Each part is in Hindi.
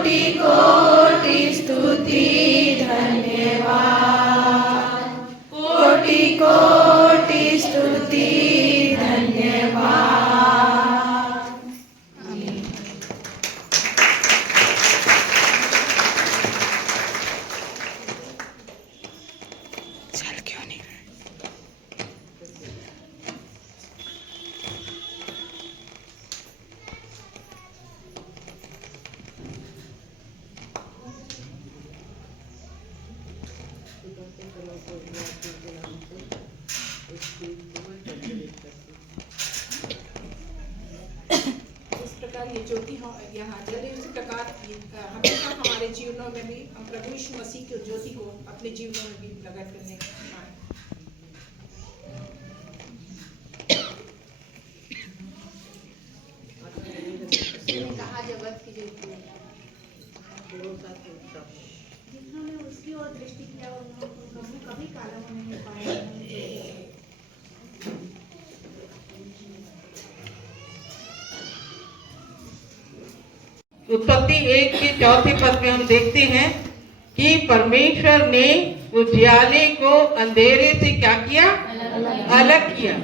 कोटि स्तुति धन्यवाद, कोटि कोटि स्तुति धन्यवाद। आमीन। चल क्यों नहीं इस प्रकार ये ज्योति यहाँ जले उसी प्रकार हमेशा हमारे जीवनों में भी हम प्रभु यीशु मसीह की ज्योति को अपने जीवनों में भी प्रकट करने पाएं। कहा जगत की ज्योति जिन्होंने उसकी ओर दृष्टि किया उन्होंने कभी काला होने नहीं पाया। उत्पत्ति 1 के 4 पद में हम देखते हैं कि परमेश्वर ने उजियाले को अंधेरे से क्या किया? अलग किया।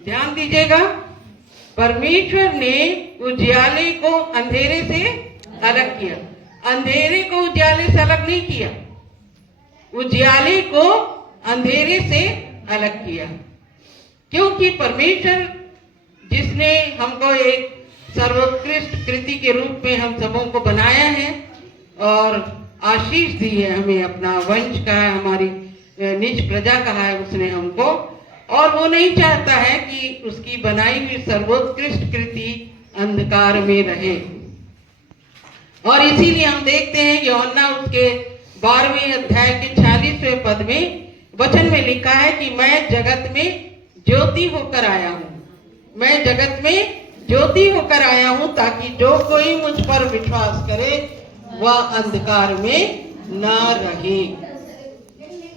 ध्यान दीजिएगा, परमेश्वर ने उजियाले को अंधेरे से अलग किया। अंधेरे को उजियाले से अलग नहीं किया, उजियाले को अंधेरे से अलग किया। क्योंकि परमेश्वर जिसने हमको एक सर्वोत्कृष्ट कृति के रूप में हम सबों को बनाया है और आशीष दी है, हमें अपना वंश कहा है, हमारी निज प्रजा कहा है उसने हमको, और वो नहीं चाहता है कि उसकी बनाई हुई सर्वोत्कृष्ट कृति अंधकार में रहे। और इसीलिए हम देखते हैं यूहन्ना उसके 12वें अध्याय के 46वें पद में वचन में लिखा है कि मैं जगत में ज्योति होकर आया हूँ, मैं जगत में ज्योति होकर आया हूं ताकि जो कोई मुझ पर विश्वास करे वह अंधकार में न रहे।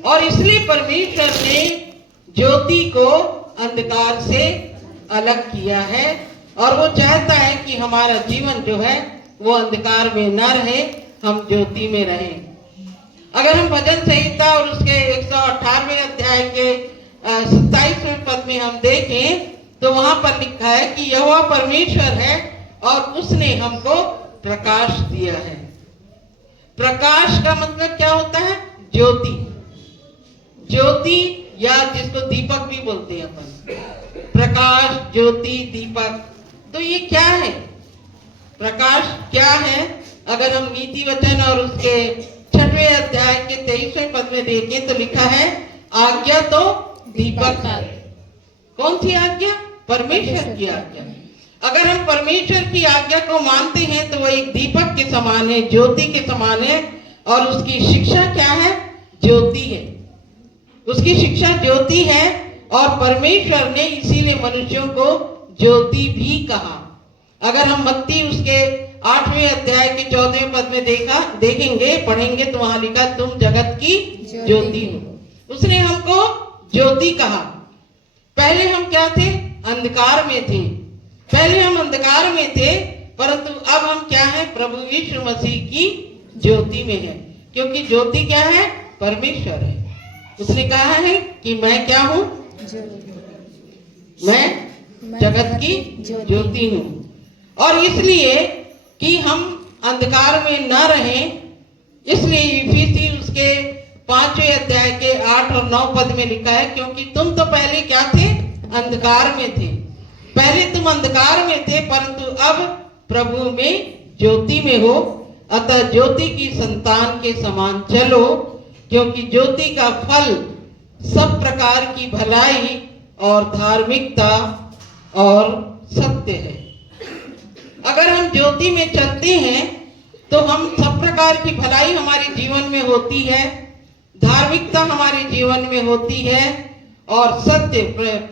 और इसलिए परमेश्वर ने ज्योति को अंधकार से अलग किया है और वो चाहता है कि हमारा जीवन जो है वो अंधकार में न रहे, हम ज्योति में रहें। अगर हम भजन संहिता और उसके 118वें अध्याय के 27वें पद में हम देखें तो वहां पर लिखा है कि यहोवा परमेश्वर है और उसने हमको प्रकाश दिया है। प्रकाश का मतलब क्या होता है? ज्योति। ज्योति या जिसको दीपक भी बोलते हैं अपन, प्रकाश, ज्योति, दीपक। तो ये क्या है? प्रकाश क्या है? अगर हम नीति वचन और उसके 6वें अध्याय के 23वें पद में देखें तो लिखा है आज्ञा तो दीपक है। कौन सी आज्ञा? परमेश्वर की आज्ञा। अगर हम परमेश्वर की आज्ञा को मानते हैं तो वह एक दीपक के समान है, ज्योति के समान है। और उसकी शिक्षा क्या है? ज्योति है। उसकी शिक्षा ज्योति है और परमेश्वर ने इसीलिए मनुष्यों को ज्योति भी कहा। अगर हम मत्ती उसके 8वें अध्याय के 14वें पद में देखेंगे, पढ़ेंगे तो वहां लिखा तुम जगत की ज्योति हो। उसने हमको ज्योति कहा। पहले हम क्या थे? अंधकार में थे। पहले हम अंधकार में थे, परंतु अब हम क्या है? प्रभु यीशु मसीह की ज्योति में है। क्योंकि ज्योति क्या है? परमेश्वर है। उसने कहा है कि मैं क्या हूँ? मैं जगत की ज्योति हूँ। और इसलिए कि हम अंधकार में न रहें, इसलिए इफिसी उसके 5वें अध्याय के 8 और 9 पद में लिखा है क्योंकि तुम तो पहले क्या थे? अंधकार में थे। पहले तुम अंधकार में थे परंतु अब प्रभु में ज्योति में हो। अतः ज्योति की संतान के समान चलो, क्योंकि ज्योति का फल सब प्रकार की भलाई और धार्मिकता और सत्य है। अगर हम ज्योति में चलते हैं तो हम सब प्रकार की भलाई हमारे जीवन में होती है, धार्मिकता हमारे जीवन में होती है और सत्य।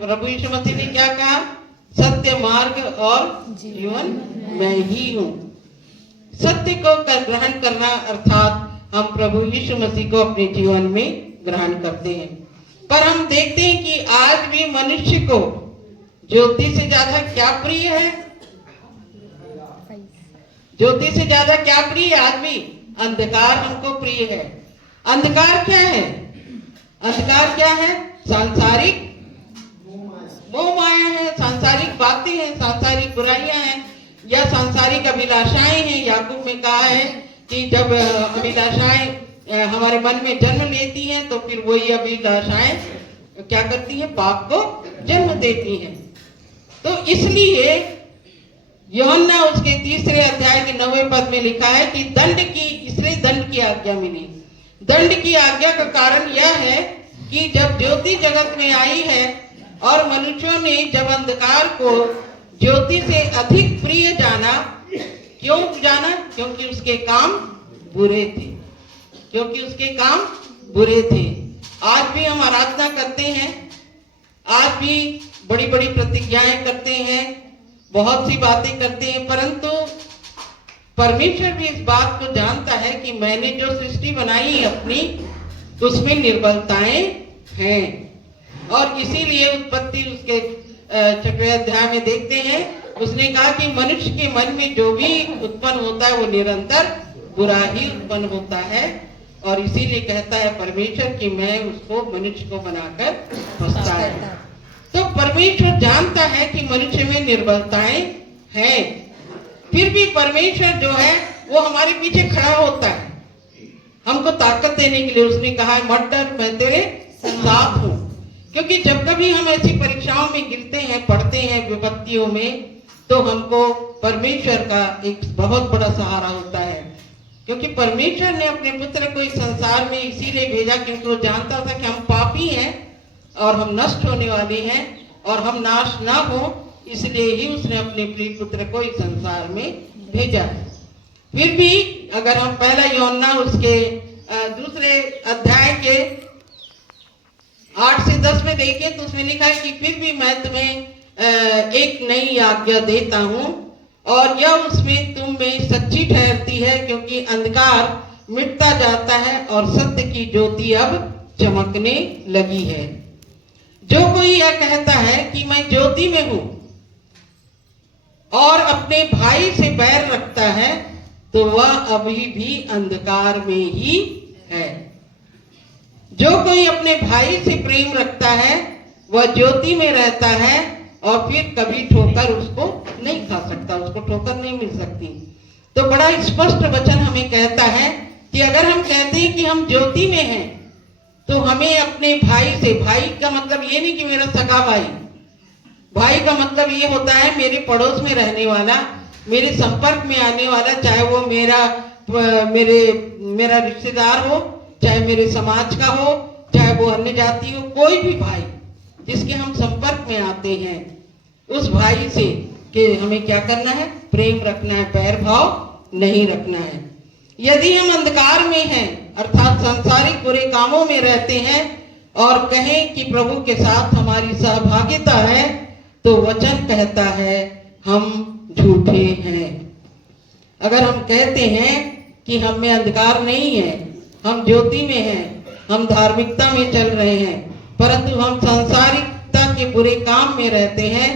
प्रभु यीशु मसीह ने क्या कहा? सत्य, मार्ग और जीवन मैं ही हूँ। सत्य को ग्रहण करना अर्थात हम प्रभु यीशु मसीह को अपने जीवन में ग्रहण करते हैं। पर हम देखते हैं कि आज भी मनुष्य को ज्योति से ज्यादा क्या प्रिय है? ज्योति से ज्यादा क्या प्रिय है आदमी? अंधकार हमको प्रिय है। अंधकार क्या है? अंधकार क्या है? सांसारिक मोह माया है, सांसारिक बातें हैं, सांसारिक बुराइयां हैं, या सांसारिक अभिलाषाएं हैं। याकूब में कहा है कि जब अभिलाषाएं हमारे मन में जन्म लेती हैं तो फिर वही अभिलाषाएं क्या करती हैं? पाप को जन्म देती हैं। तो इसलिए यूहन्ना उसके 3 अध्याय के 9वें पद में लिखा है कि इसलिए दंड की आज्ञा मिली। दंड की आज्ञा का कारण यह है कि जब ज्योति जगत में आई है और मनुष्यों ने जब अंधकार को ज्योति से अधिक प्रिय जाना, क्यों जाना? क्योंकि उसके काम बुरे थे, क्योंकि उसके काम बुरे थे। आज भी हम आराधना करते हैं, आज भी बड़ी बड़ी प्रतिज्ञाएं करते हैं, बहुत सी बातें करते हैं, परंतु परमेश्वर भी इस बात को जानता है कि मैंने जो सृष्टि बनाई है अपनी, उसमें निर्बलताएं हैं। और इसीलिए उत्पत्ति उसके 6वें अध्याय में देखते हैं, उसने कहा कि मनुष्य के मन में जो भी उत्पन्न होता है वो निरंतर बुरा ही उत्पन्न होता है। और इसीलिए कहता है परमेश्वर कि मैं उसको मनुष्य को बनाकर पछताया। तो परमेश्वर जानता है कि मनुष्य में निर्बलताएं हैं, फिर भी परमेश्वर जो है वो हमारे पीछे खड़ा होता है, हमको ताकत देने के लिए। उसने कहा है मत डर, मैं तेरे साथ हूँ। क्योंकि जब कभी हम ऐसी परीक्षाओं में गिरते हैं, पढ़ते हैं, विपत्तियों में, तो हमको परमेश्वर का एक बहुत बड़ा सहारा होता है। क्योंकि परमेश्वर ने अपने पुत्र को इस संसार में इसीलिए भेजा क्योंकि वो जानता था कि हम पापी हैं और हम नष्ट होने वाले हैं और हम नाश ना हो, इसलिए ही उसने अपने प्रिय पुत्र को इस संसार में भेजा है। फिर भी अगर हम पहला यूहन्ना उसके 2 अध्याय के 8 से 10 में देखें तो उसमें लिखा है कि फिर भी मैं तुम्हें एक नई आज्ञा देता हूँ और यह उसमें तुम में सच्ची ठहरती है, क्योंकि अंधकार मिटता जाता है और सत्य की ज्योति अब चमकने लगी है। जो कोई यह कहता है कि मैं ज्योति में हूं और अपने भाई से बैर रखता है तो वह अभी भी अंधकार में ही है। जो कोई अपने भाई से प्रेम रखता है वह ज्योति में रहता है और फिर कभी ठोकर उसको नहीं खा सकता, उसको ठोकर नहीं मिल सकती। तो बड़ा स्पष्ट वचन हमें कहता है कि अगर हम कहते हैं कि हम ज्योति में हैं तो हमें अपने भाई से, भाई का मतलब ये नहीं कि मेरा सगा भाई, भाई का मतलब ये होता है मेरे पड़ोस में रहने वाला, मेरे संपर्क में आने वाला, चाहे वो मेरा रिश्तेदार हो, चाहे मेरे समाज का हो, चाहे वो अन्य जाति हो, कोई भी भाई जिसके हम संपर्क में आते हैं, उस भाई से कि हमें क्या करना है? प्रेम रखना है, बैर भाव नहीं रखना है। यदि हम अंधकार में हैं अर्थात सांसारिक बुरे कामों में रहते हैं और कहें कि प्रभु के साथ हमारी सहभागिता है, तो वचन कहता है हम झूठे हैं। अगर हम कहते हैं कि हम में अंधकार नहीं है, हम ज्योति में हैं, हम धार्मिकता में चल रहे हैं, परंतु हम सांसारिकता के बुरे काम में रहते हैं,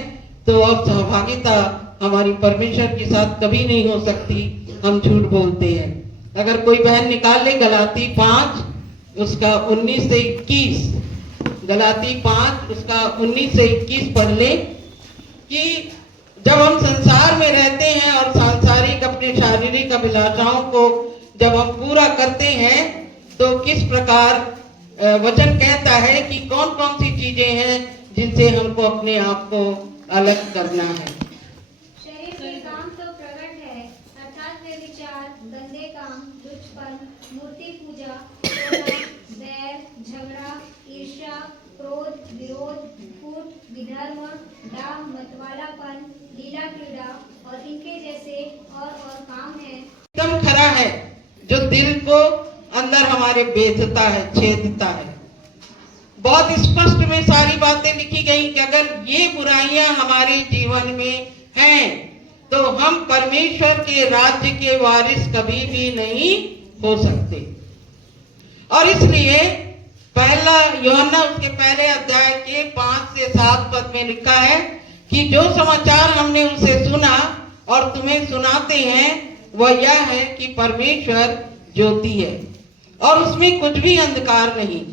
तो अब सहभागिता हमारी परमेश्वर के साथ कभी नहीं हो सकती, हम झूठ बोलते हैं। अगर कोई बहन निकाल ले गलाती 5 उसका 19 से 21, गलाती 5 उसका 19 से 21 पढ़ ले कि जब हम संसार में रहते हैं और सांसारिक अपने शारीरिक अभिलाषाओं को जब हम पूरा करते हैं तो किस प्रकार वचन कहता है कि कौन कौन सी चीजें हैं जिनसे हमको अपने आप को अलग करना है। शरीर के काम तो प्रकट है, अर्थात वे विचार, गंदे काम, दुष्पन, मूर्ति पूजा, बैर, झगड़ा, ईर्ष्या, क्रोध, विरोध, फूट, विधर्म, डाह, मतवालापन, लीला क्रीड़ा और इनके जैसे और काम है। एकदम खरा है जो दिल को अंदर हमारे बेचता है, छेदता है। बहुत स्पष्ट में सारी बातें लिखी गई कि अगर ये बुराइयां हमारे जीवन में हैं तो हम परमेश्वर के राज्य के वारिस कभी भी नहीं हो सकते। और इसलिए पहला यूहन्ना उसके पहले अध्याय के 5 से 7 पद में लिखा है कि जो समाचार हमने उसे सुना और तुम्हें सुनाते हैं वह यह है कि परमेश्वर ज्योति है और उसमें कुछ भी अंधकार नहीं।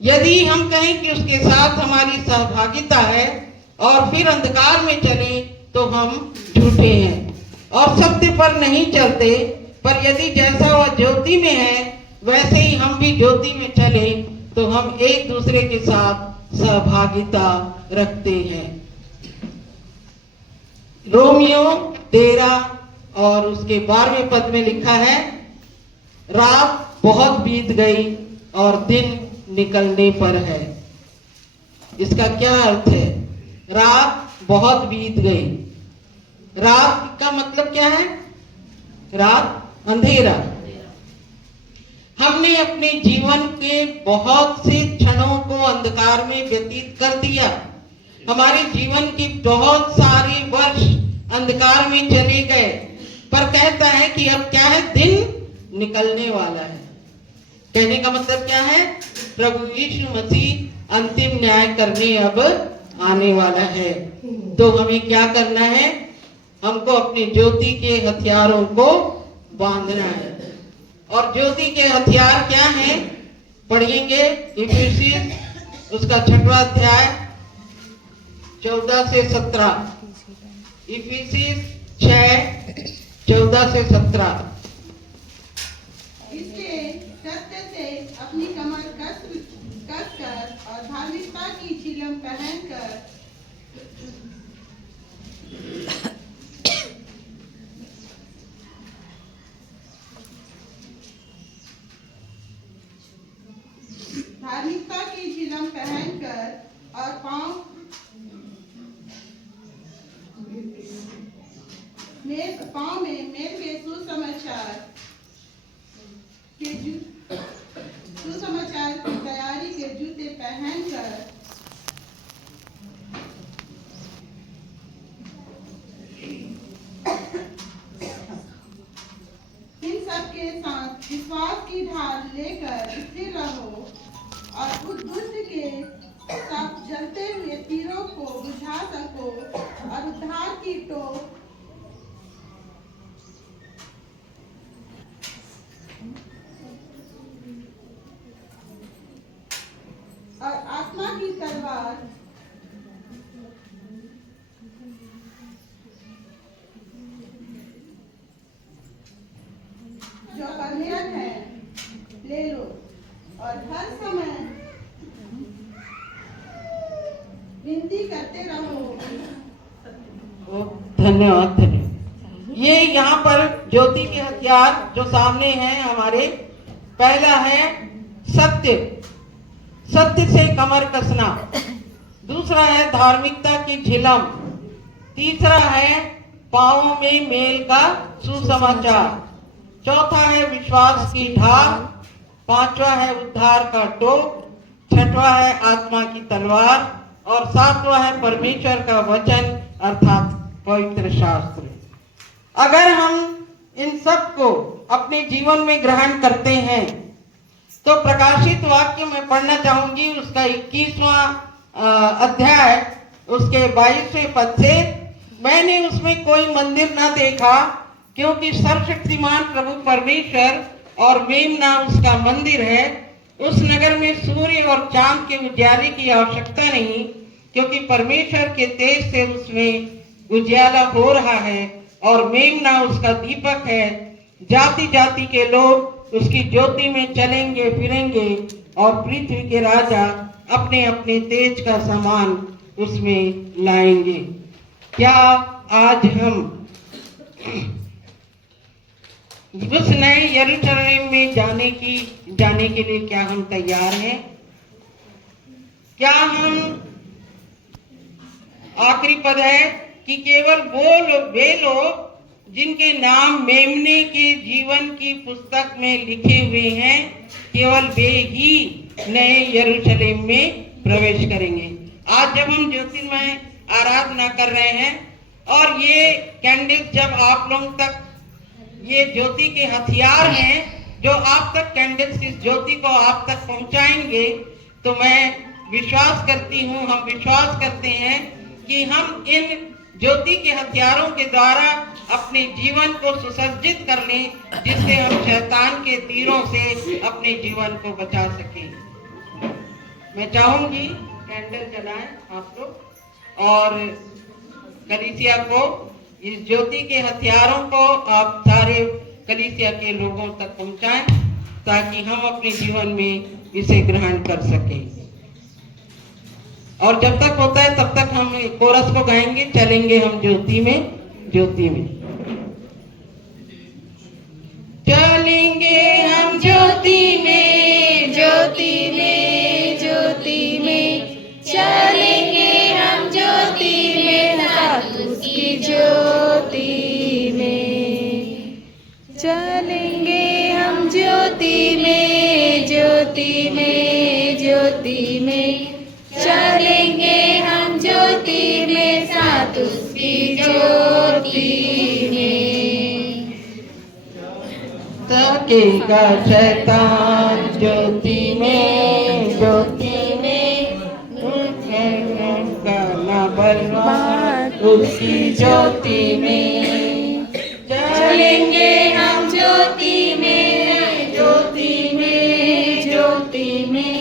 यदि हम कहें कि उसके साथ हमारी सहभागिता है और फिर अंधकार में चले तो हम झूठे हैं और सत्य पर नहीं चलते। पर यदि जैसा वह ज्योति में है वैसे ही हम भी ज्योति में चले तो हम एक दूसरे के साथ सहभागिता रखते हैं। रोमियो 13 और उसके 12वें पद में लिखा है, रात बहुत बीत गई और दिन निकलने पर है। इसका क्या अर्थ है? रात बहुत बीत गई। रात का मतलब क्या है? रात, अंधेरा। हमने अपने जीवन के बहुत से क्षणों को अंधकार में व्यतीत कर दिया। हमारे जीवन के बहुत सारे वर्ष अंधकार में चले गए, पर कहता है कि अब क्या है? दिन निकलने वाला है। कहने का मतलब क्या है? प्रभु यीशु मसीह अंतिम न्याय करने अब आने वाला है। तो हमें क्या करना है? हमको अपनी ज्योति के हथियारों को बांधना है। और ज्योति के हथियार क्या हैं? पढ़ेंगे इफिसियंस उसका 6वां अध्याय 14 से 17। इफिसियंस 6 14 से 17। इससे सत्य से अपनी कमर कस कर और धार्मिकता की चिलम पहनकर और पाँव में मेल के सुसमाचार की तैयारी के जूते पहनकर इन सब के साथ विश्वास की ढाल लेकर स्थिर रहो और उस दुष्ट के सब जलते हुए तीरों को बुझा सको और उद्धार की टोप और आत्मा की तलवार जो परमेश्वर है ले लो और हर समय विनती करते रहो। धन्यवाद धन्यवाद। ये यहाँ पर ज्योति के हथियार जो सामने हैं हमारे, पहला है सत्य, सत्य से कमर कसना। दूसरा है धार्मिकता की झिलम। तीसरा है पांवों में मेल का सुसमाचार। चौथा है विश्वास की ढाल। पांचवा है उद्धार का टोप। छठवां है आत्मा की तलवार और सातवां है परमेश्वर का वचन अर्थात पवित्र शास्त्र। अगर हम इन सब को अपने जीवन में ग्रहण करते हैं तो प्रकाशित वाक्य में पढ़ना चाहूंगी उसका 21वां अध्याय उसके 22वें पद से। मैंने उसमें कोई मंदिर न देखा क्योंकि सर्वशक्तिमान प्रभु परमेश्वर और मेमना उसका मंदिर है। उस नगर में सूर्य और चांद के उजाले की आवश्यकता नहीं क्योंकि परमेश्वर के तेज से उसमें उजाला हो रहा है और मेमना उसका दीपक है। जाति जाति के लोग उसकी ज्योति में चलेंगे फिरेंगे और पृथ्वी के राजा अपने अपने तेज का सामान उसमें लाएंगे। क्या आज हम उस नए यरूशलेम में जाने के लिए क्या हम तैयार हैं? क्या हम, आखिरी पद है कि केवल वे लोग जिनके नाम मेमने के जीवन की पुस्तक में लिखे हुए हैं, केवल वे ही नए यरूशलेम में प्रवेश करेंगे। आज जब हम ज्योतिर्मय आराधना कर रहे हैं और ये कैंडल्स जब आप लोगों तक, ये ज्योति के हथियार हैं जो आप तक कैंडल्स इस ज्योति को आप तक पहुंचाएंगे, तो मैं विश्वास करती हूँ, हम विश्वास करते हैं कि हम इन ज्योति के हथियारों के द्वारा अपने जीवन को सुसज्जित कर लें, जिससे हम शैतान के तीरों से अपने जीवन को बचा सकें। मैं चाहूंगी कैंडल जलाएं आप लोग और कलीसिया को, इस ज्योति के हथियारों को आप सारे कलीसिया के लोगों तक पहुंचाएं, ताकि हम अपने जीवन में इसे ग्रहण कर सकें। और जब तक होता है तब तक हम कोरस को गाएंगे, चलेंगे हम ज्योति में, ज्योति में चलेंगे हम ज्योति में, ज्योति में, ज्योति में चलेंगे हम ज्योति में, साथ उसकी ज्योति में चलेंगे हम ज्योति में, ज्योति में, ज्योति में चलेंगे हम ज्योति में, साथ उसकी ज्योति में सकेगा शैतान ज्योति में, ज्योति में करना बर्बाद उसकी ज्योति में। चलेंगे हम ज्योति में, ज्योति में, ज्योति में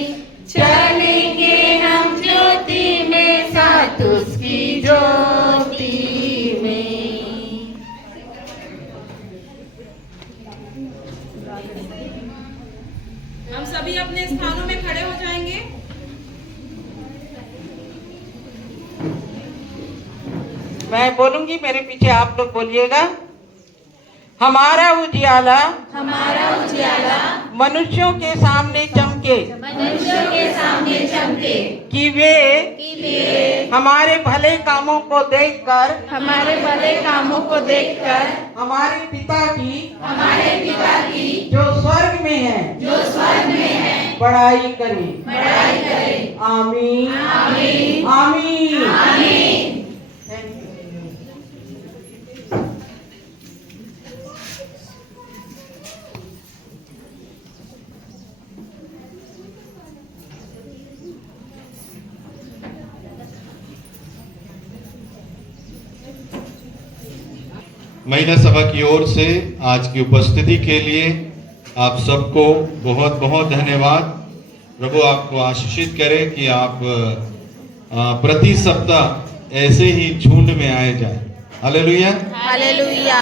चलेंगे हम ज्योति में, साथ उसकी ज्योति में। हम सभी अपने स्थानों में खड़े हो जाएंगे। मैं बोलूंगी, मेरे पीछे आप लोग बोलिएगा। हमारा उजियाला, हमारा उजियाला मनुष्यों के सामने चमके, मनुष्यों के सामने चमके, कि वे हमारे भले कामों को देखकर, हमारे भले कामों को देखकर हमारे पिता की जो स्वर्ग में है, बड़ाई करें। आमीन, आमीन, आमीन, आमीन। महिला सभा की ओर से आज की उपस्थिति के लिए आप सबको बहुत बहुत धन्यवाद। प्रभु आपको आशीषित करे कि आप प्रति सप्ताह ऐसे ही झुंड में आए जाएं। हालेलुया। हालेलुया।